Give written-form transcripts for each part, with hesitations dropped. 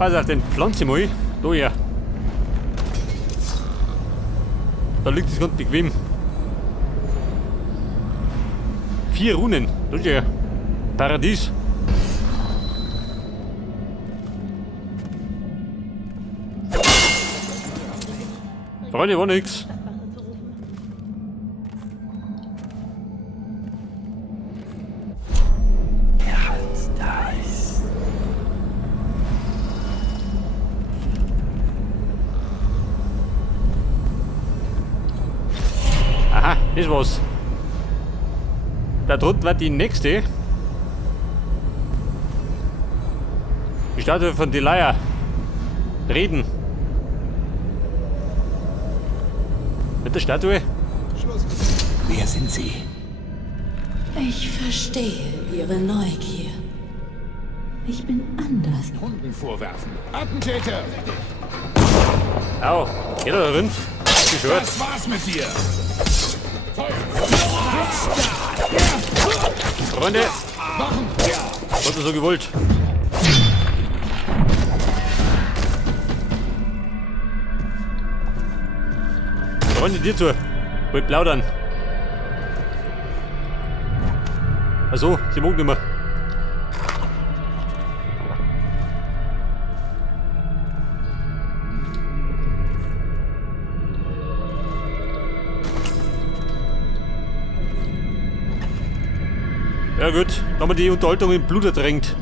Pass auf, den pflanze ich mal. Da ja. Da liegt es ganz bequem. 4 Runen. Das ist ja Paradies. Freunde, war nix. Aha, das war's. Da drunten war die nächste. Die Statue von Delia. Reden. Mit der Statue? Wer sind Sie? Ich verstehe Ihre Neugier. Ich bin anders. Hunden vorwerfen. Attentäter! Au, geht da drin? Gehört. Das war's mit dir! Freunde! Was ist so gewollt? Freunde, dir zu. Wollt plaudern. Achso, sie mag nicht mehr. Ja gut, dann haben wir die Unterhaltung im Blut ertränkt.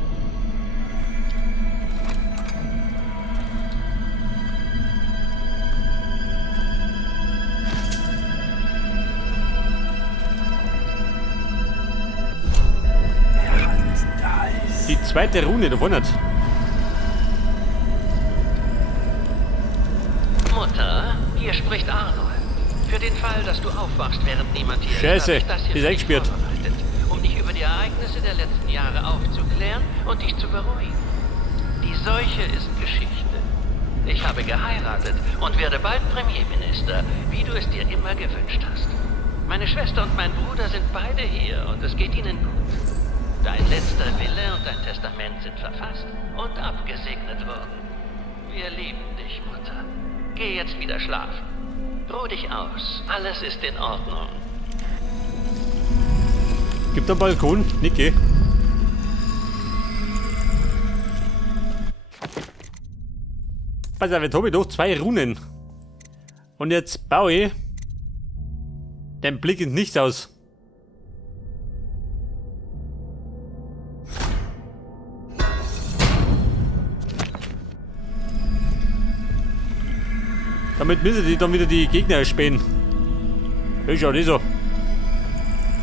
Die zweite Rune, da vorne. Mutter, hier spricht Arnold. Für den Fall, dass du aufwachst, während niemand hier Scheiße, ist, habe ich das ist hier eingesperrt. vorbereitet, um dich über die Ereignisse der letzten Jahre aufzuklären und dich zu beruhigen. Die Seuche ist Geschichte. Ich habe geheiratet und werde bald Premierminister, wie du es dir immer gewünscht hast. Meine Schwester und mein Bruder sind beide hier und es geht ihnen gut. Dein letzter Wille und dein Testament sind verfasst und abgesegnet worden. Wir lieben dich, Mutter. Geh jetzt wieder schlafen. Ruh dich aus. Alles ist in Ordnung. Gibt einen Balkon? Nicke. Pass auf, jetzt habe ich doch 2 Runen. Und jetzt baue ich den Blick ins Nichts aus. Damit müssen die dann wieder die Gegner erspähen. Ich schau, das so.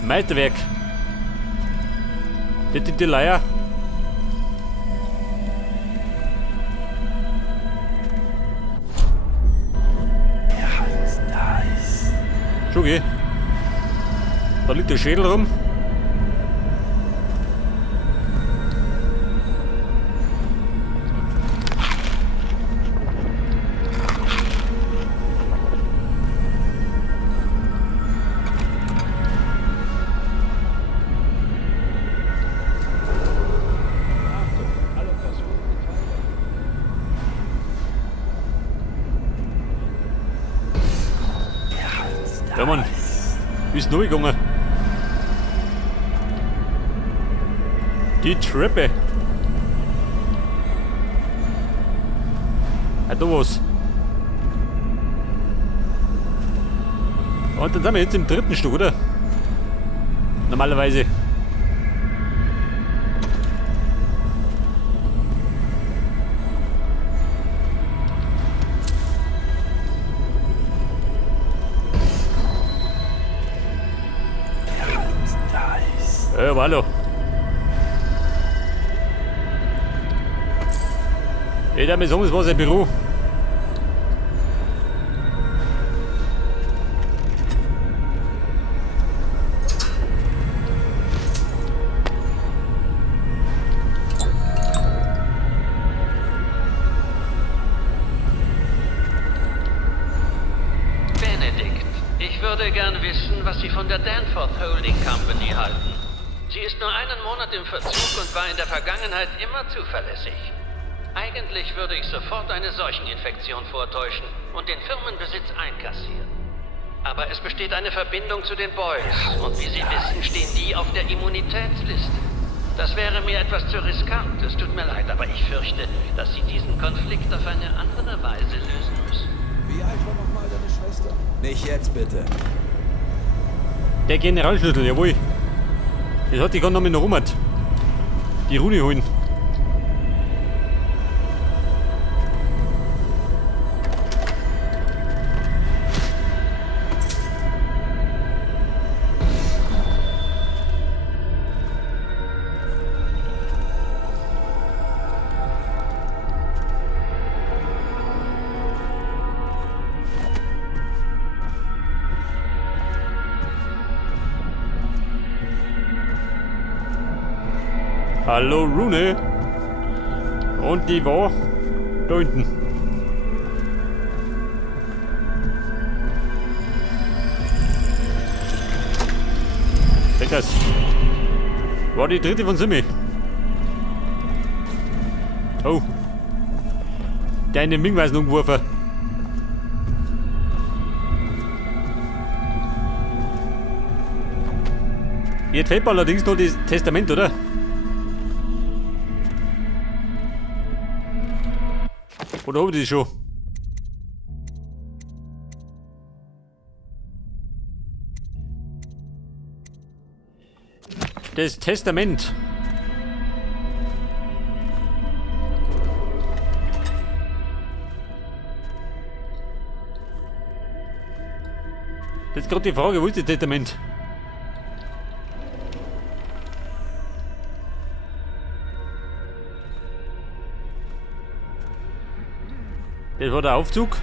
Meisterwerk. Die Leier. Schon geh. Da liegt der Schädel rum. Ja, Mann. Wie ist neu gegangen? Die Treppe. Ah, da was. Und dann sind wir jetzt im 3. Stock, oder? Normalerweise. Aber hallo. Ich darf mir sagen, das war sein Büro. Benedikt, ich würde gern wissen, was Sie von der Danforth Holding Company halten. Sie ist nur einen Monat im Verzug und war in der Vergangenheit immer zuverlässig. Eigentlich würde ich sofort eine Seucheninfektion vortäuschen und den Firmenbesitz einkassieren. Aber es besteht eine Verbindung zu den Boyles und wie Sie wissen, stehen die auf der Immunitätsliste. Das wäre mir etwas zu riskant. Es tut mir leid, aber ich fürchte, dass Sie diesen Konflikt auf eine andere Weise lösen müssen. Wie alt war nochmal deine Schwester? Nicht jetzt, bitte. Der Generalschlüssel, jawohl. Das hat die gar noch mit rum. Die Rune holen. Hallo Rune. Und die war da unten. Weg das. War die dritte von Simi. Oh. Deine Mingweisen umgeworfen. Jetzt fehlt mir allerdings noch das Testament, oder? Oder habe ich die schon? Das Testament. Das ist gerade die Frage, wo ist das Testament? Das war der Aufzug.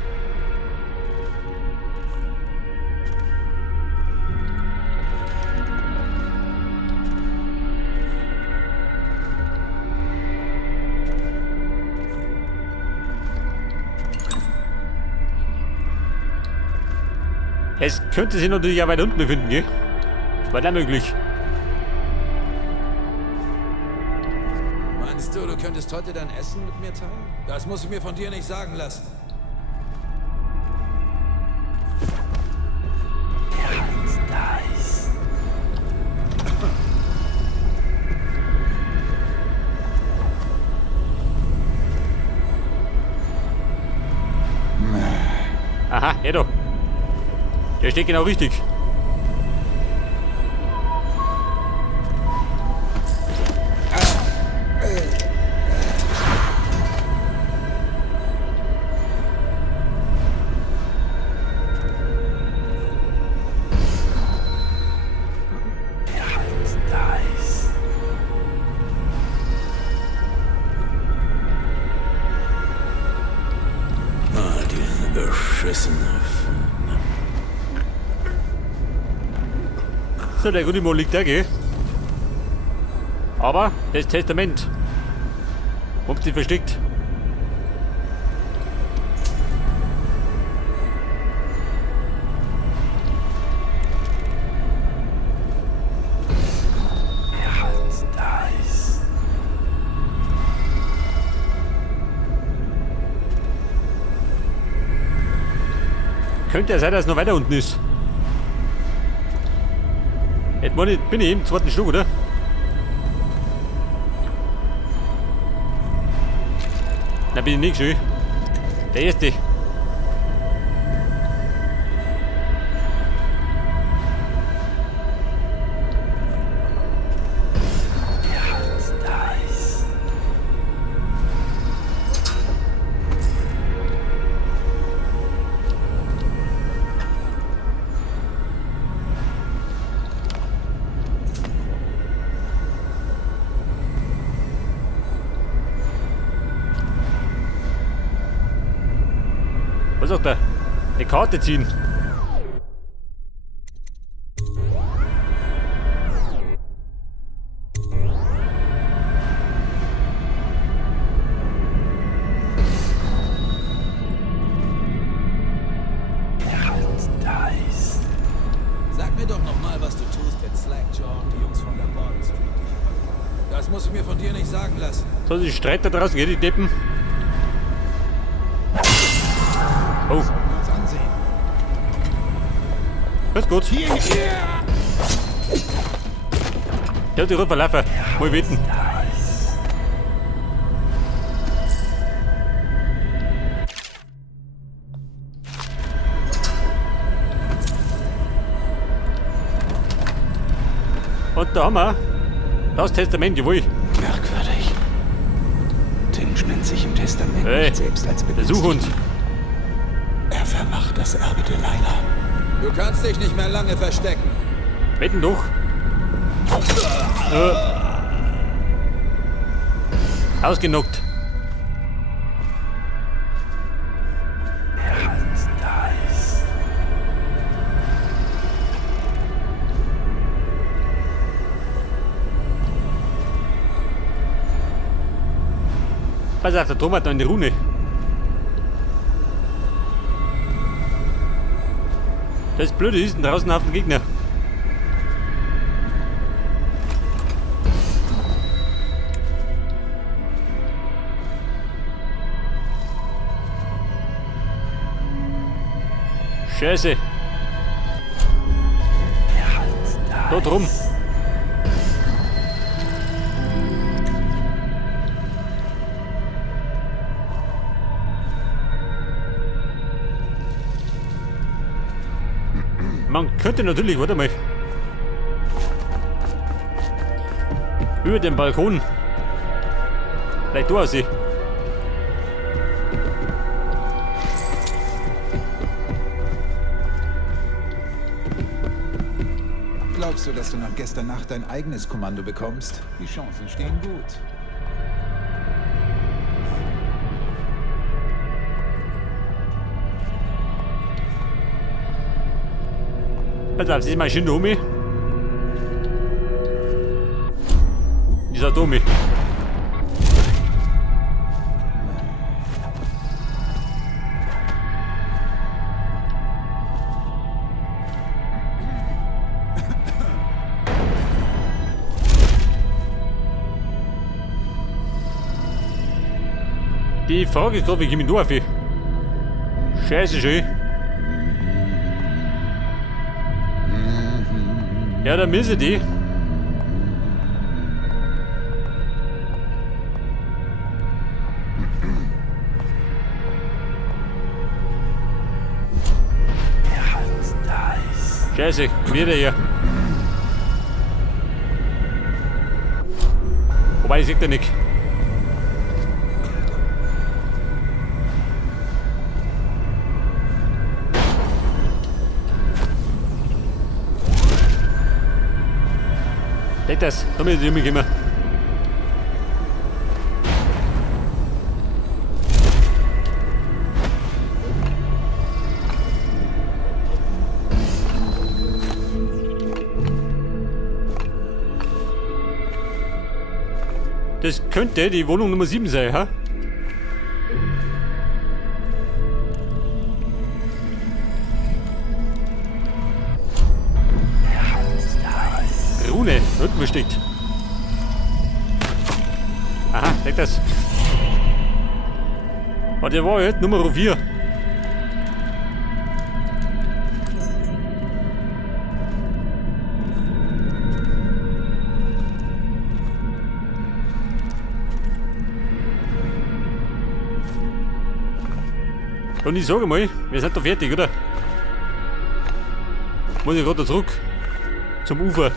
Es könnte sich natürlich auch weit unten befinden, gell? War da möglich. Meinst du, du könntest heute dein Essen mit mir teilen? Das muss ich mir von dir nicht sagen lassen. Aha, Edo. Der steht genau richtig. So, der gute Mo liegt da, gell? Aber das Testament. Wo sie versteckt? Könnte ja sein, dass es noch weiter unten ist. Jetzt bin ich im zweiten Stück, oder? Na, bin ich nicht schön. Der erste. Was sagt er? Eine Karte ziehen. Sag mir doch nochmal, was du tust, wenn Slackjaw und die Jungs von der Bond Street dich überfallen. Das muss ich mir von dir nicht sagen lassen. So, die Streit da draußen, geht die Deppen. Oh, Uns ansehen. ist gut. Der hat die Rüber laufen. Mal wetten. Und da haben wir das Testament, jawohl. Merkwürdig. Tinge nennt sich im Testament Hey, nicht selbst als besuch uns. Er vermacht das Erbe Delilah. Du kannst dich nicht mehr lange verstecken. Wetten doch. Ausgenockt. Pass auf, der Tom hat noch eine Rune. Das Blöde ist, draußen auf den Gegner. Scheiße. Dort rum. Man könnte natürlich, warte mal, über den Balkon vielleicht da aussehen. Glaubst du, dass du nach gestern Nacht dein eigenes Kommando bekommst? Die Chancen stehen gut. Pass auf, sieh mal schön da um mich. Dieser Domi. Die Frage ist gerade, wie komme ich da auf? Scheiße schön. Ja, da müssen die. Scheiße, wieder hier. Wobei, ich sehe da nicht. Deck das, da müssen die umgehen. Das könnte die Wohnung Nummer 7 sein, ha? Rune, Rücken bestickt. Aha, deck das. Oh, der war jetzt Nummer 4. Und ich sage mal, wir sind da fertig, oder? Muss ich gerade zurück zum Ufer.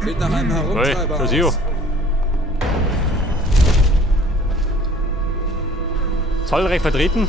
Sieht nach einem Herumtreiber da aus. sieh ich. Zahlreich vertreten.